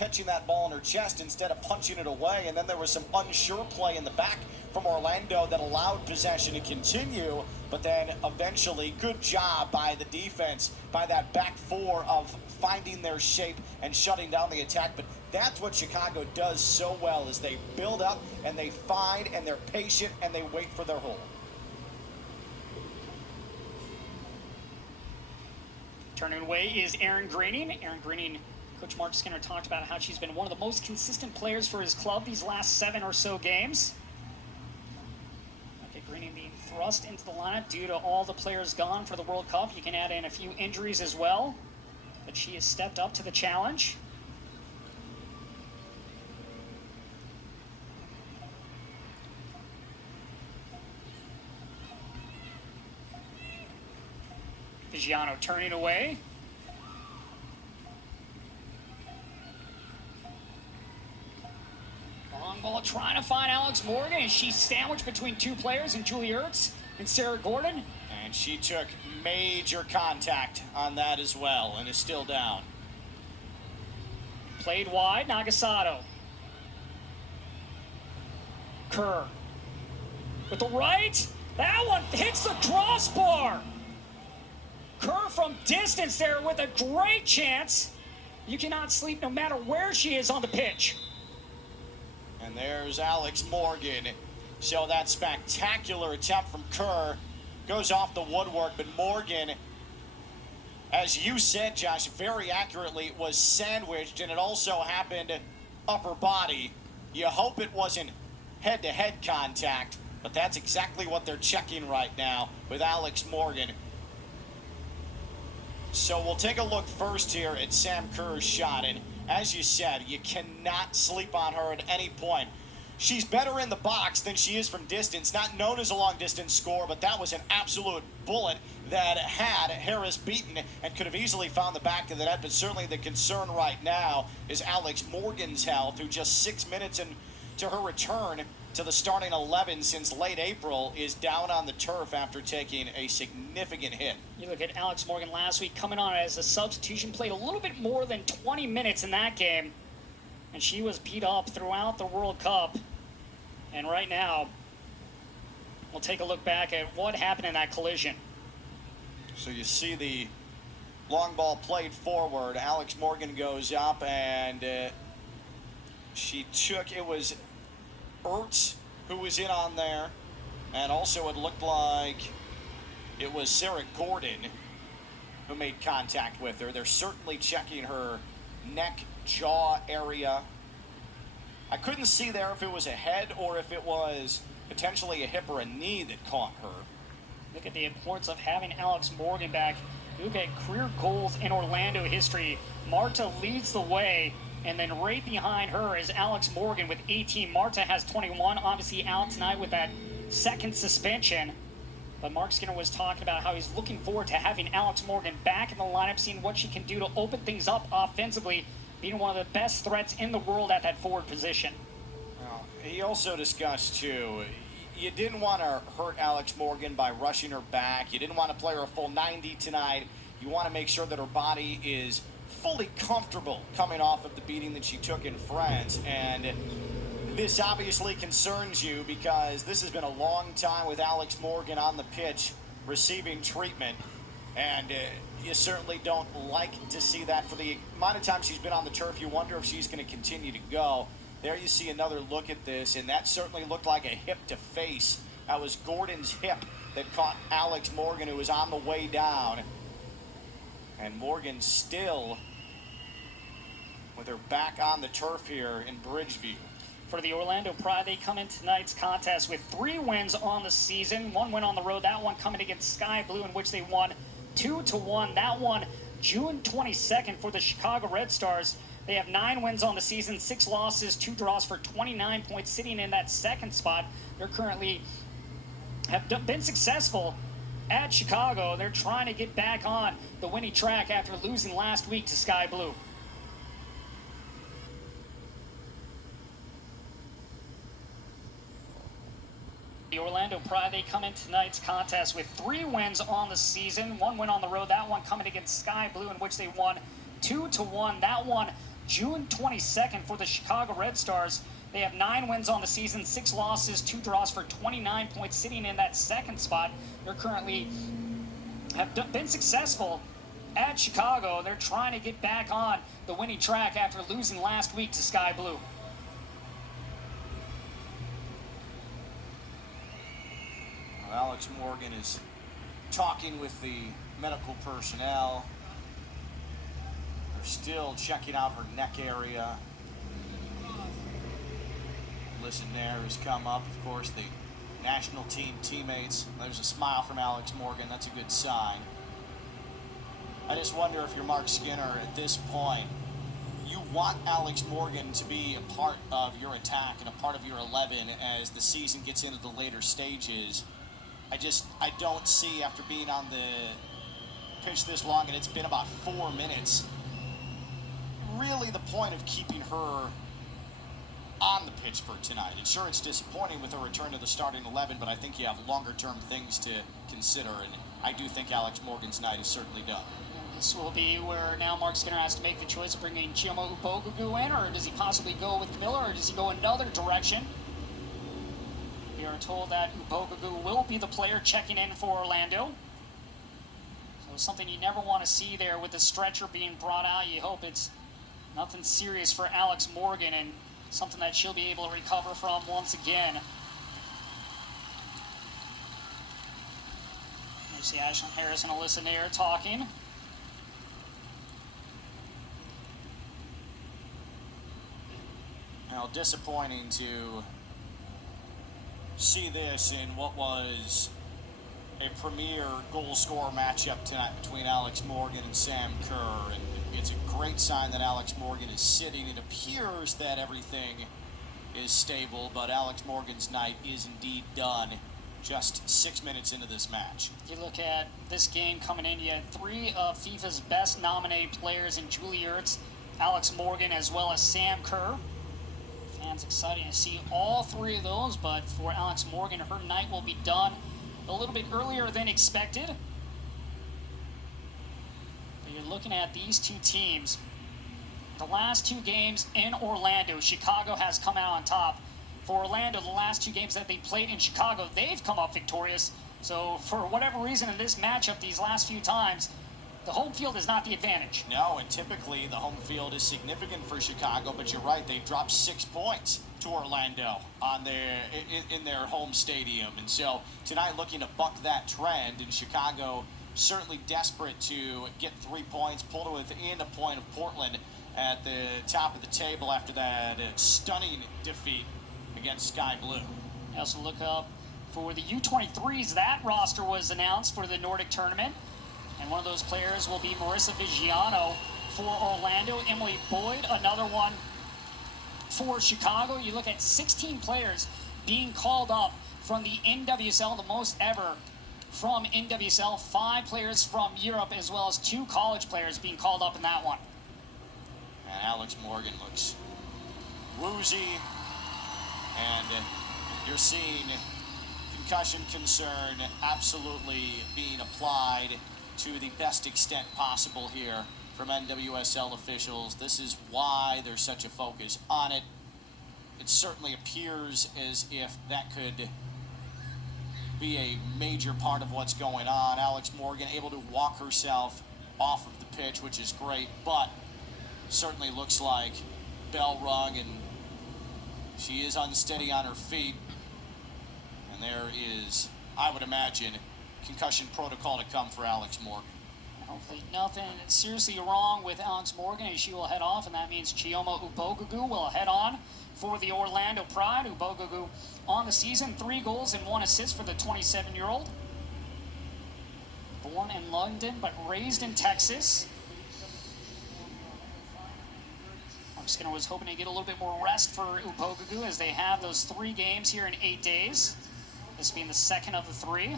catching that ball in her chest instead of punching it away. And then there was some unsure play in the back from Orlando that allowed possession to continue. But then eventually, good job by the defense, by that back four of finding their shape and shutting down the attack. But that's what Chicago does so well, is they build up and they find and they're patient and they wait for their hole. Turning away is Erin Greening. Erin Greening, Coach Mark Skinner talked about how she's been one of the most consistent players for his club these last 7 or so games. Okay, Greening being thrust into the lineup due to all the players gone for the World Cup. You can add in a few injuries as well, but she has stepped up to the challenge. Viggiano turning away. Long ball trying to find Alex Morgan, and she's sandwiched between two players in Julie Ertz and Sarah Gordon. And she took major contact on that as well and is still down. Played wide, Nagasato. Kerr with the right. That one hits the crossbar. Kerr from distance there with a great chance. You cannot sleep no matter where she is on the pitch. And there's Alex Morgan. So that spectacular attempt from Kerr goes off the woodwork, but Morgan, as you said, Josh, very accurately, was sandwiched, and it also happened upper body. You hope it wasn't head-to-head contact, but that's exactly what they're checking right now with Alex Morgan. So we'll take a look first here at Sam Kerr's shot, and as you said, you cannot sleep on her at any point. She's better in the box than she is from distance. Not known as a long-distance scorer, but that was an absolute bullet that had Harris beaten and could have easily found the back of the net. But certainly the concern right now is Alex Morgan's health, who just 6 minutes into her return to the starting 11 since late April is down on the turf after taking a significant hit. You look at Alex Morgan last week coming on as a substitution, played a little bit more than 20 minutes in that game, and she was beat up throughout the World Cup. And right now, we'll take a look back at what happened in that collision. So you see the long ball played forward. Alex Morgan goes up, and she took, it was Ertz who was in on there, and also it looked like it was Sarah Gordon who made contact with her. They're certainly checking her neck, jaw area. I couldn't see there if it was a head or if it was potentially a hip or a knee that caught her. Look at the importance of having Alex Morgan back. Look at career goals in Orlando history. Marta leads the way, and then right behind her is Alex Morgan with 18. Marta has 21, obviously out tonight with that second suspension. But Mark Skinner was talking about how he's looking forward to having Alex Morgan back in the lineup, seeing what she can do to open things up offensively, being one of the best threats in the world at that forward position. Well, he also discussed, too, you didn't want to hurt Alex Morgan by rushing her back. You didn't want to play her a full 90 tonight. You want to make sure that her body is fully comfortable coming off of the beating that she took in France. And this obviously concerns you because this has been a long time with Alex Morgan on the pitch receiving treatment. And you certainly don't like to see that. For the amount of time she's been on the turf, you wonder if she's going to continue to go. There you see another look at this, and that certainly looked like a hip to face. That was Gordon's hip that caught Alex Morgan, who was on the way down. And Morgan still with her back on the turf here in Bridgeview. For the Orlando Pride, they come in tonight's contest with 3 wins on the season. 1 win on the road, that one coming against Sky Blue, in which they won 2-1. That one June 22nd for the Chicago Red Stars. They have 9 wins on the season, 6 losses, 2 draws for 29 points, sitting in that second spot. They're currently have been successful at Chicago. They're trying to get back on the winning track after losing last week to Sky Blue. The Orlando Pride, they come in tonight's contest with 3 wins on the season, 1 win on the road, that one coming against Sky Blue, in which they won 2-1. That one June 22nd for the Chicago Red Stars. They have 9 wins on the season, 6 losses, 2 draws for 29 points, sitting in that second spot. They're currently have been successful at Chicago. They're trying to get back on the winning track after losing last week to Sky Blue. Well, Alex Morgan is talking with the medical personnel. They're still checking out her neck area. Listen there has come up, of course, the national team teammates. There's a smile from Alex Morgan. That's a good sign. I just wonder if you're Mark Skinner at this point, you want Alex Morgan to be a part of your attack and a part of your 11 as the season gets into the later stages. I don't see, after being on the pitch this long, and it's been about 4 minutes, really the point of keeping her on the pitch for tonight. And sure, it's disappointing with a return to the starting 11, but I think you have longer-term things to consider, and I do think Alex Morgan's night is certainly done. This will be where now Mark Skinner has to make the choice of bringing Chioma Ubogugu in, or does he possibly go with Miller, or does he go another direction? We are told that Ubogugu will be the player checking in for Orlando. So something you never want to see there with the stretcher being brought out. You hope it's nothing serious for Alex Morgan and something that she'll be able to recover from once again. You see Ashlyn Harris and Alyssa Nair talking. Now, disappointing to see this in what was a premier goal scorer matchup tonight between Alex Morgan and Sam Kerr. And it's a great sign that Alex Morgan is sitting. It appears that everything is stable, but Alex Morgan's night is indeed done just 6 minutes into this match. You look at this game coming in, you had 3 of FIFA's best nominated players in Julie Ertz, Alex Morgan, as well as Sam Kerr. Fans excited to see all 3 of those, but for Alex Morgan, her night will be done a little bit earlier than expected. But you're looking at these 2 teams. The last 2 games in Orlando, Chicago has come out on top. For Orlando, the last 2 games that they played in Chicago, they've come up victorious. So for whatever reason in this matchup these last few times, the home field is not the advantage. No, and typically the home field is significant for Chicago, but you're right, they've dropped 6 points to Orlando on in their home stadium. And so tonight, looking to buck that trend, and Chicago certainly desperate to get 3 points, pull to within a point of Portland at the top of the table after that stunning defeat against Sky Blue. I also look up for the U23s. That roster was announced for the Nordic tournament. And one of those players will be Marissa Vigiano for Orlando. Emily Boyd, another one for Chicago. You look at 16 players being called up from the NWSL, the most ever from NWSL. 5 players from Europe, as well as 2 college players being called up in that one. And Alex Morgan looks woozy, and you're seeing concussion concern absolutely being applied to the best extent possible here from NWSL officials. This is why there's such a focus on it. It certainly appears as if that could be a major part of what's going on. Alex Morgan able to walk herself off of the pitch, which is great, but certainly looks like bell rung, and she is unsteady on her feet. And there is, I would imagine, concussion protocol to come for Alex Morgan. Hopefully nothing seriously wrong with Alex Morgan as she will head off, and that means Chioma Ubogugu will head on for the Orlando Pride. Ubogugu on the season, 3 goals and 1 assist for the 27-year-old. Born in London but raised in Texas. Mark Skinner was hoping to get a little bit more rest for Ubogugu as they have those 3 games here in 8 days. This being the second of the 3.